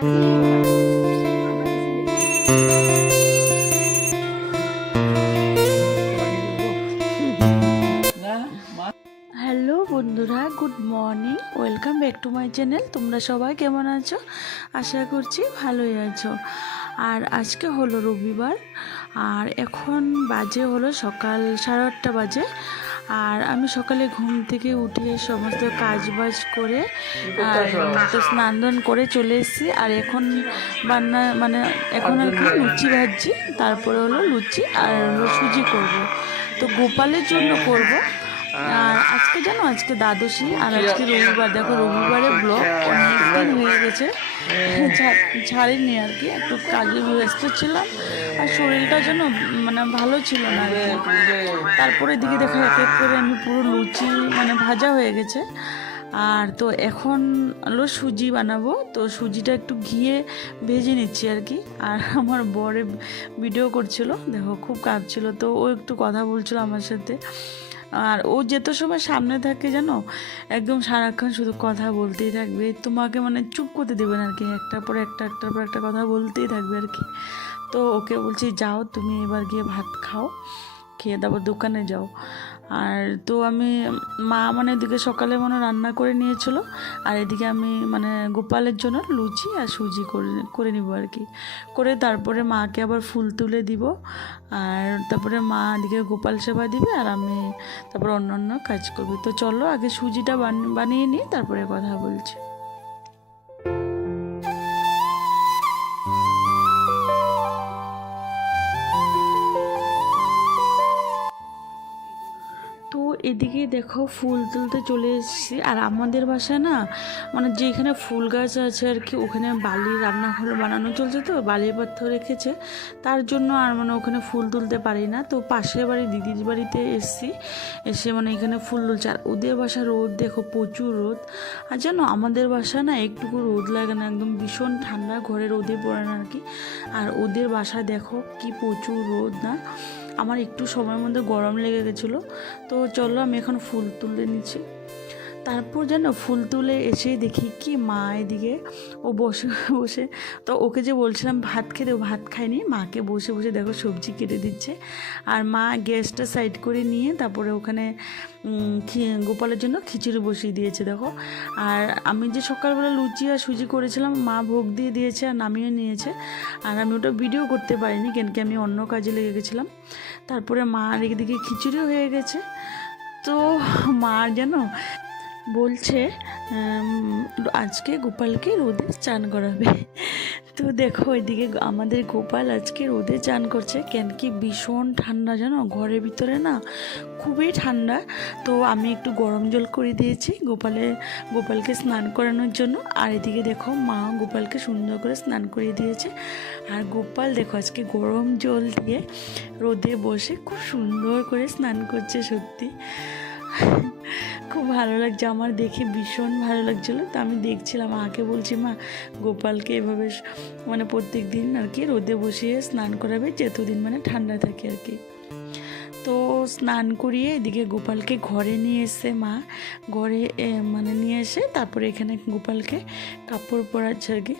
Hello বন্ধুরা, good morning, welcome back to my channel. তোমরা সবাই কেমন আছো? আশা করছি ভালোই আছো। আর আজকে হলো রবিবার, আর এখন বাজে হলো সকাল 8:30 বাজে। আর আমি সকালে ঘুম থেকে উঠে সমস্ত কাজ বাজ করে আর তো স্নান দান করে চলে এসেছি। আর এখন এখন আর কি লুচি ভাজছি, তারপরে হলো লুচি আর হলো সুজি করব। তো গোপালের জন্য করব। আর আজকে জানো, আজকে দ্বাদশী আর আজকে রবিবার। দেখো, রবিবারে ব্লগ অনেক দিন হয়ে গেছে ছাড়িনি আর কি, একটু কাজে ব্যস্ত ছিলাম আর শরীরটা যেন ভালো ছিল না আর কি। তারপরে দিকে দেখো এক এক করে আমি পুরো লুচি ভাজা হয়ে গেছে। আর তো এখন হলো সুজি বানাবো, তো সুজিটা একটু ঘিয়ে ভেজে নিচ্ছি আর কি। আর আমার বরে ভিডিও করছিল, দেখো খুব কাঁপছিল, তো ও একটু কথা বলছিল আমার সাথে। আর ও যেত সময় সামনে থাকে জানো, একদম সারাক্ষণ শুধু কথা বলতেই থাকবে, তোমাকে চুপ করতে দেবে না আর কি, একটার পর একটা কথা বলতেই থাকবে আর কি। তো ওকে বলছি, যাও তুমি এবার গিয়ে ভাত খাও, খেয়ে তারপর দোকানে যাও। আর তো আমি মা এদিকে সকালে রান্না করে নিয়েছিল, আর এদিকে আমি গোপালের জন্য লুচি আর সুজি করে নিব আর কি। করে তারপরে মাকে আবার ফুল তুলে দিব, আর তারপরে মা এদিকে গোপাল সেবা দিবে আর আমি তারপর অন্য কাজ করবি। তো চলো আগে সুজিটা বানিয়ে নিই, তারপরে কথা বলছি। তো এদিকে দেখো ফুল তুলতে চলে এসেছি। আর আমাদের বাসায় না যেখানে ফুল গাছ আছে আর কি, ওখানে বালির রান্নাঘর বানানো চলছে, তো বালির পাথর রেখেছে, তার জন্য আর ওখানে ফুল তুলতে পারি না। তো পাশের বাড়ি দিদির বাড়িতে এসেছি, এসে এখানে ফুল তুলছে। আর ওদের বাসা রোদ দেখো, প্রচুর রোদ। আর জানো আমাদের বাসা না একটুকু রোদ লাগে না, একদম ভীষণ ঠান্ডা, ঘরে রোদে পড়ে না আর কি। আর ওদের বাসায় দেখো কি প্রচুর রোদ না, আমার একটু সময়ের মধ্যে গরম লেগে গেছিলো। তো চলো আমি এখন ফুল তুলে নিচ্ছি। তারপর যেন ফুল তুলে এসেই দেখি কি মা এদিকে ও বসে বসে, তো ওকে যে বলছিলাম ভাত খেতে, ও ভাত খায়নি, মাকে বসে বসে দেখো সবজি কেটে দিচ্ছে। আর মা গ্যাসটা সাইড করে নিয়ে তারপরে ওখানে গোপালের জন্য খিচুড়ি বসিয়ে দিয়েছে দেখো। আর আমি যে সকালবেলা লুচি আর সুজি করেছিলাম, মা ভোগ দিয়ে দিয়েছে আর নামিয়ে নিয়েছে। আর আমি ওটা ভিডিও করতে পারিনি, কেন কি আমি অন্য কাজে লেগে গেছিলাম। তারপরে মা এদিকে খিচুড়িও হয়ে গেছে। তো মা যেন বলছে আজকে গোপালকে রোদে চান করাবে। তো দেখো এদিকে আমাদের গোপাল আজকে রোদে চান করছে, কেন কি ভীষণ ঠান্ডা জানো, ঘরের ভিতরে না খুবই ঠান্ডা। তো আমি একটু গরম জল করে দিয়েছি গোপালকে স্নান করানোর জন্য। আর এদিকে দেখো মা গোপালকে সুন্দর করে স্নান করিয়ে দিয়েছে। আর গোপাল দেখো আজকে গরম জল দিয়ে রোদে বসে খুব সুন্দর করে স্নান করছে, সত্যি খুব ভালো লাগছে আমার, দেখে ভীষণ ভালো লাগছিলো। তো আমি দেখছিলাম, মাকে বলছি মা গোপালকে এভাবে প্রত্যেক দিন আর কি রোদে বসিয়ে স্নান করাবে, যতদিন ঠান্ডা থাকে আর কি। তো স্নান করিয়ে এদিকে গোপালকে ঘরে নিয়ে এসে মা, ঘরে নিয়ে এসে তারপরে এখানে গোপালকে কাপড় পরাচ্ছে আর কি।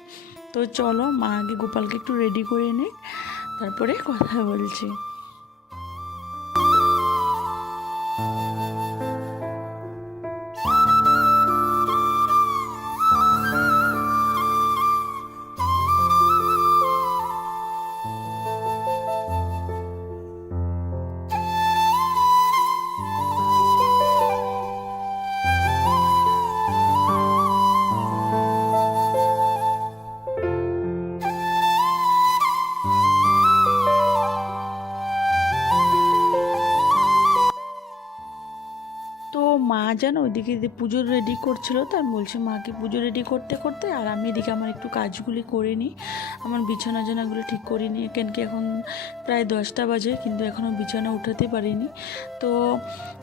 তো চলো মা আগে গোপালকে একটু রেডি করে নিক, তারপরে কথা বলছি। তো মা যেন ওইদিকে পুজো রেডি করছিল, তো আমি বলছি মাকে পুজো রেডি করতে করতে, আর আমি এদিকে আমার একটু কাজগুলি করে নিই, আমার বিছানাগুলো ঠিক করে নিই, কেন কি এখন প্রায় 10টা বাজে, কিন্তু এখনও বিছানা উঠাতে পারিনি। তো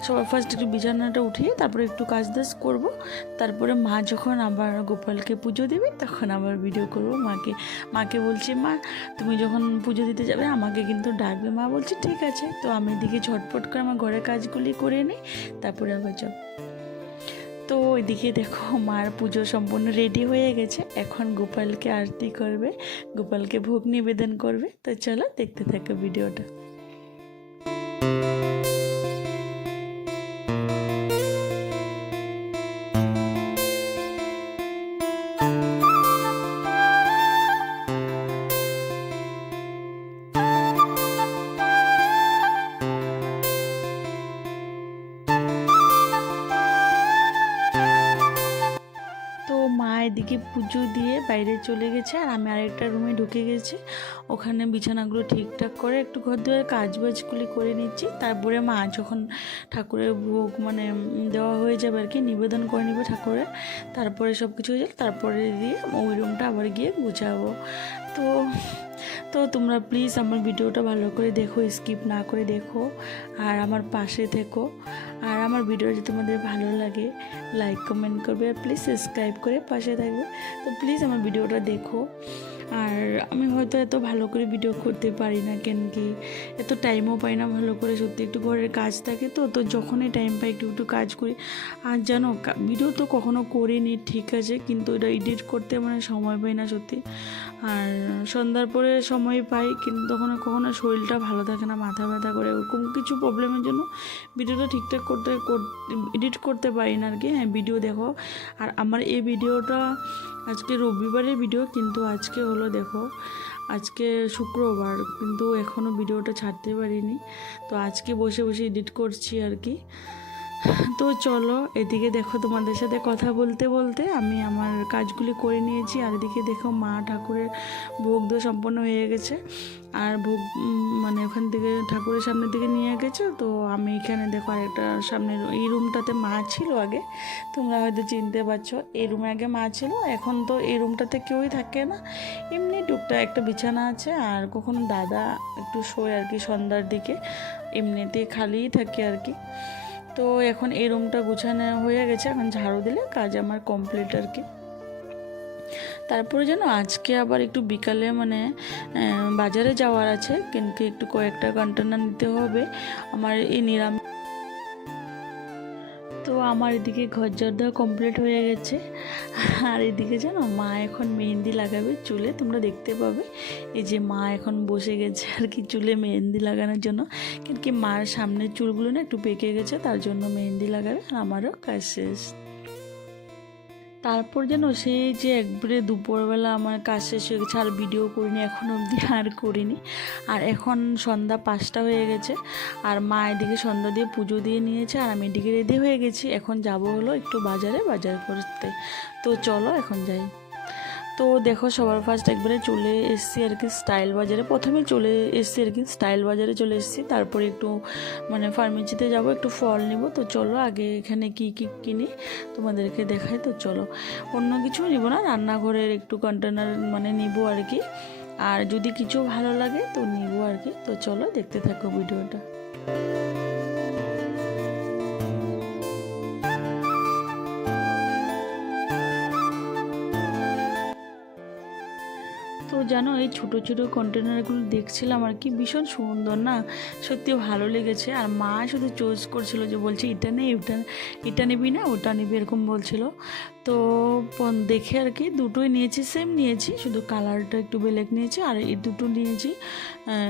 সবার ফার্স্ট একটু বিছানাটা উঠিয়ে তারপরে একটু কাজ করব। তারপরে মা যখন আবার গোপালকে পুজো দেবে তখন আবার ভিডিও করব। মাকে বলছি মা তুমি যখন পুজো দিতে যাবে আমাকে কিন্তু ডাকবে। মা বলছে ঠিক আছে। তো আমি এদিকে ঝটপট করে আমার ঘরের কাজগুলি করে নিই, তারপরে আবার যাব। তো ওইদিকে দেখো মার পুজো সম্পূর্ণ রেডি হয়ে গেছে, এখন গোপালকে আরতি করবে, গোপালকে ভোগ নিবেদন করবে। তো চলো দেখতে থাকো ভিডিওটা। মা এদিকে পুজো দিয়ে বাইরে চলে গেছে, আর আমি আরেকটা রুমে ঢুকে গেছি। ওখানে বিছানাগুলো ঠিকঠাক করে একটু ঘর দুয়ার কাজবাজগুলি করে নিচ্ছি। তারপরে মা যখন ঠাকুরের ভোগ মানে দেওয়া হয়ে যাবে আর কি, নিবেদন করে নেবে ঠাকুরের, তারপরে সব কিছু হয়ে যাবে, তারপরে দিয়ে ওই রুমটা আবার গিয়ে গুছাবো। তো তো তোমরা প্লিজ আমার ভিডিওটা ভালো করে দেখো, স্কিপ না করে দেখো, আর আমার পাশে থেকো। আর আমার ভিডিও যদি তোমাদের ভালো লাগে লাইক কমেন্ট করবে, আর প্লিজ সাবস্ক্রাইব করে পাশে থাকবে। তো প্লিজ আমার ভিডিওটা দেখো। আর আমি হয়তো এত ভালো করে ভিডিও করতে পারি না, কেন কি এত টাইমও পাই না ভালো করে, সত্যি একটু ঘরের কাজ থাকে। তো যখনই টাইম পাই একটু একটু কাজ করি। আর জানো ভিডিও তো কখনো করিনি ঠিক আছে, কিন্তু এটা এডিট করতে মানে সময় পাই না সত্যি। আর সন্ধ্যার পরে সময় পাই, কিন্তু তখন কখনো শরীরটা ভালো থাকে না, মাথা ব্যথা করে, ওরকম কিছু প্রবলেমের জন্য ভিডিওটা ঠিকঠাক এডিট করতে পারি না আর কি। হ্যাঁ, ভিডিও দেখো। আর আমার এই ভিডিওটা আজকে রবিবারের ভিডিও, কিন্তু আজকে হলো দেখো আজকে শুক্রবার, কিন্তু এখনও ভিডিওটা ছাড়তে পারিনি। তো আজকে বসে বসে এডিট করছি আর কি। তো চলো এদিকে দেখো তোমাদের সাথে কথা বলতে বলতে আমি আমার কাজগুলি করে নিয়েছি। আর এদিকে দেখো মা ঠাকুরের ভোগ দেওয়া সম্পন্ন হয়ে গেছে, আর ভোগ মানে ওখান থেকে ঠাকুরের সামনের দিকে নিয়ে গেছে। তো আমি এখানে দেখো আরেকটা সামনের এই রুমটাতে মা ছিল আগে, তোমরা হয়তো চিনতে পারছো। এই রুমে আগে মা ছিল, এখন তো এই রুমটাতে কেউই থাকে না, এমনি টুকটাক একটা বিছানা আছে, আর কখনো দাদা একটু শোয় আর কি সন্ধ্যার দিকে, এমনিতে খালিই থাকে আর কি। তো এখন এই রুমটা গুছানো হয়ে গেছে, এখন ঝাড়ু দিলে কাজ আমার কমপ্লিট আর কি। তারপরে যেন আজকে আবার একটু বিকালে মানে বাজারে যাওয়ার আছে, কিন্তু একটু কয়েকটা কন্টেনার নিতে হবে আমার এই নিরামিষ। তো আমার এদিকে ঘর ঝাড় দেওয়া কমপ্লিট হয়ে গেছে। আর এদিকে জানো মা এখন মেহেন্দি লাগাবে চুলে, তোমরা দেখতে পাবে। এই যে মা এখন বসে গেছে আর কি চুলে মেহেন্দি লাগানোর জন্য, কিন্তু মার সামনের চুলগুলো না একটু পেকে গেছে, তার জন্য মেহেন্দি লাগাবে। আর আমারও কাজ শেষ। তারপর যেন সেই যে একবারে দুপুরবেলা আমার কাজ শেষ হয়ে গেছে, আর ভিডিও করিনি এখনও অবধি, আর করিনি। আর এখন সন্ধ্যা 5টা হয়ে গেছে, আর মা এদিকে সন্ধ্যা দিয়ে পুজো দিয়ে নিয়েছে, আর আমি এদিকে রেডি হয়ে গেছি। এখন যাব হলো একটু বাজার করতে। তো চলো এখন যাই। তো দেখো সবার ফার্স্ট একবারে চলে এসেছি আর কি স্টাইল বাজারে, প্রথমে চলে এসেছি আর কি স্টাইল বাজারে চলে এসেছি। তারপরে একটু মানে ফার্মেসিতে যাব, একটু ফল নেব। তো চলো আগে এখানে কি কি কিনি তোমাদেরকে দেখাই। তো চলো, অন্য কিছু নিব না, রান্নাঘরের একটু কন্টেনার মানে নিব আর কি, আর যদি কিছু ভালো লাগে তো নিব আর কি। তো চলো দেখতে থাকো ভিডিওটা। তো জানো এই ছোটো ছোটো কন্টেনারগুলো দেখছিলাম আর কি, ভীষণ সুন্দর না, সত্যি ভালো লেগেছে। আর মা শুধু চয়েস করছিল, যে বলছে এটা নেই এটা নিবি না ওটা নিবি এরকম বলছিল। তো দেখে আর কি দুটোই নিয়েছি, সেম নিয়েছি, শুধু কালারটা একটু বেলেগ নিয়েছি। আর এই দুটো নিয়েছি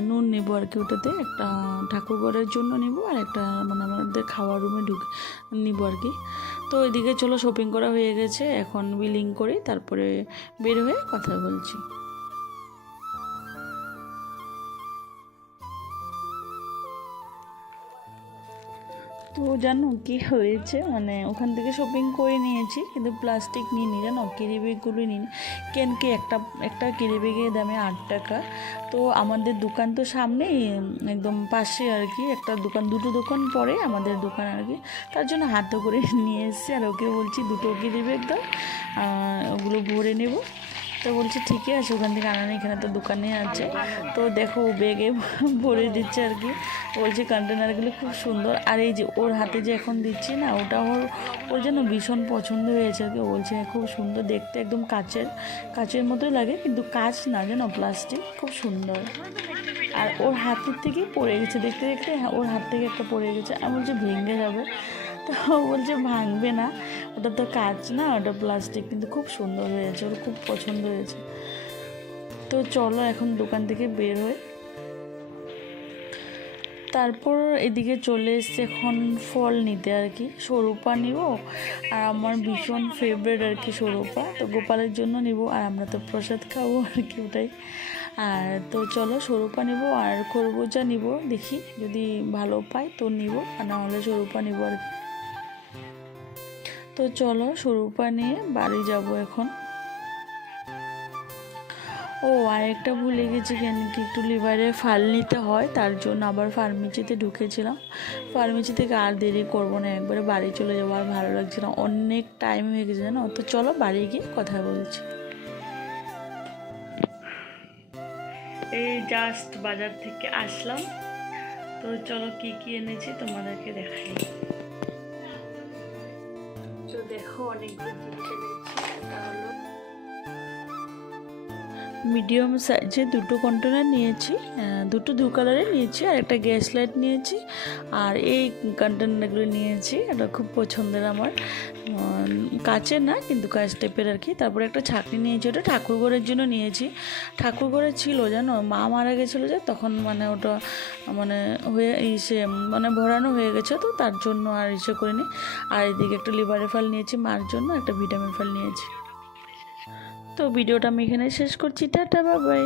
নুন নেবো আর কি, ওটাতে একটা ঠাকুরঘরের জন্য নেব, আর একটা মানে আমাদের খাওয়ার রুমে নিব আর কি। তো এদিকে চলো শপিং করা হয়ে গেছে, এখন বিলিং করি, তারপরে বের হয়ে কথা বলছি। তো জানো কি হয়েছে, মানে ওখান থেকে শপিং করে নিয়েছি, কিন্তু প্লাস্টিক নিয়ে নি, জানো ক্যারি ব্যাগগুলো নিই, কেন কি একটা ক্যারি ব্যাগের দামে 8 টাকা। তো আমাদের দোকান তো সামনেই একদম পাশে আর কি, একটা দোকান, দুটো দোকান পরে আমাদের দোকান আর কি, তার জন্য হাতে করে নিয়ে এসেছি। আর ওকে বলছি দুটো ক্যারি ব্যাগ দাও, ওগুলো ভরে নেব। তো বলছে ঠিকই আছে, ওখান থেকে আনানো, এখানে তো দোকানে আছে। তো দেখো ও ব্যাগে ভরে দিচ্ছে আর কি, বলছে কন্টেনারগুলো খুব সুন্দর। আর এই যে ওর হাতে যে এখন দিচ্ছি না, ওটা ওর যেন ভীষণ পছন্দ হয়েছে আর কি। ও বলছে খুব সুন্দর দেখতে, একদম কাচের মতোই লাগে, কিন্তু কাচ না যেন প্লাস্টিক, খুব সুন্দর। আর ওর হাতের থেকেই পড়ে গেছে, দেখতে দেখতে ওর হাত থেকে একটা পড়ে গেছে। আমি বলছি ভেঙে যাবে, তো ও বলছে ভাঙবে না, ওটা তো কাঁচ না, ওটা প্লাস্টিক, কিন্তু খুব সুন্দর হয়েছে, ওর খুব পছন্দ হয়েছে। তো চলো এখন দোকান থেকে বের হই। তারপর এদিকে চলে এসছে এখন ফল নিতে আর কি, সরুপা নিব, আর আমার ভীষণ ফেভারিট আর কি সরুপা, তো গোপালের জন্য নিব, আর আমরা তো প্রসাদ খাবো আর কি ওটাই। আর তো চলো সরুপা নিব আর খরবুজা নিব, দেখি যদি ভালো পাই তো নিব, আর না হলে সরুপা নিব আর কি। তো চলো সরুপা নিয়ে বাড়ি যাব এখন। ও আরেকটা ভুলে গেছি, কেন কি একটু লিভারের ফাল নিতে হয়, তার জন্য আবার ফার্মেসিতে ঢুকেছিলাম। ফার্মেসি থেকে আর দেরি করব না, একবারে বাড়ি চলে যাবো, আর ভালো লাগছে না, অনেক টাইম হয়ে গেছে জানো। তো চলো বাড়ি গিয়ে কথা বলছি। এই জাস্ট বাজার থেকে আসলাম, তো চলো কি কি এনেছি তোমাদেরকে দেখাই। তো দেখো অনেকগুলো জিনিস এনেছি। একটা হলো মিডিয়াম সাইজে দুটো কন্টেনার নিয়েছি, দুটো দু কালারে নিয়েছি, আর একটা গ্যাস লাইট নিয়েছি, আর এই কন্টেনারগুলো নিয়েছি, এটা খুব পছন্দের আমার, কাচের না কিন্তু কাঁচ টাইপের আর কি। তারপরে একটা ছাঁকনি নিয়েছি, ওটা ঠাকুরঘরের জন্য নিয়েছি, ঠাকুরঘরে ছিল জানো, মা মারা গেছিলো যে তখন, মানে ওটা মানে হয়ে ইসে মানে ভরানো হয়ে গেছে, তো তার জন্য আর ইসে করিনি। আর এদিকে একটা লিভারের ফাল নিয়েছি মার জন্য, একটা ভিটামিন ফাল নিয়েছি। তো ভিডিওটা আমি এখানে শেষ করছি, টাটা বাই বাই।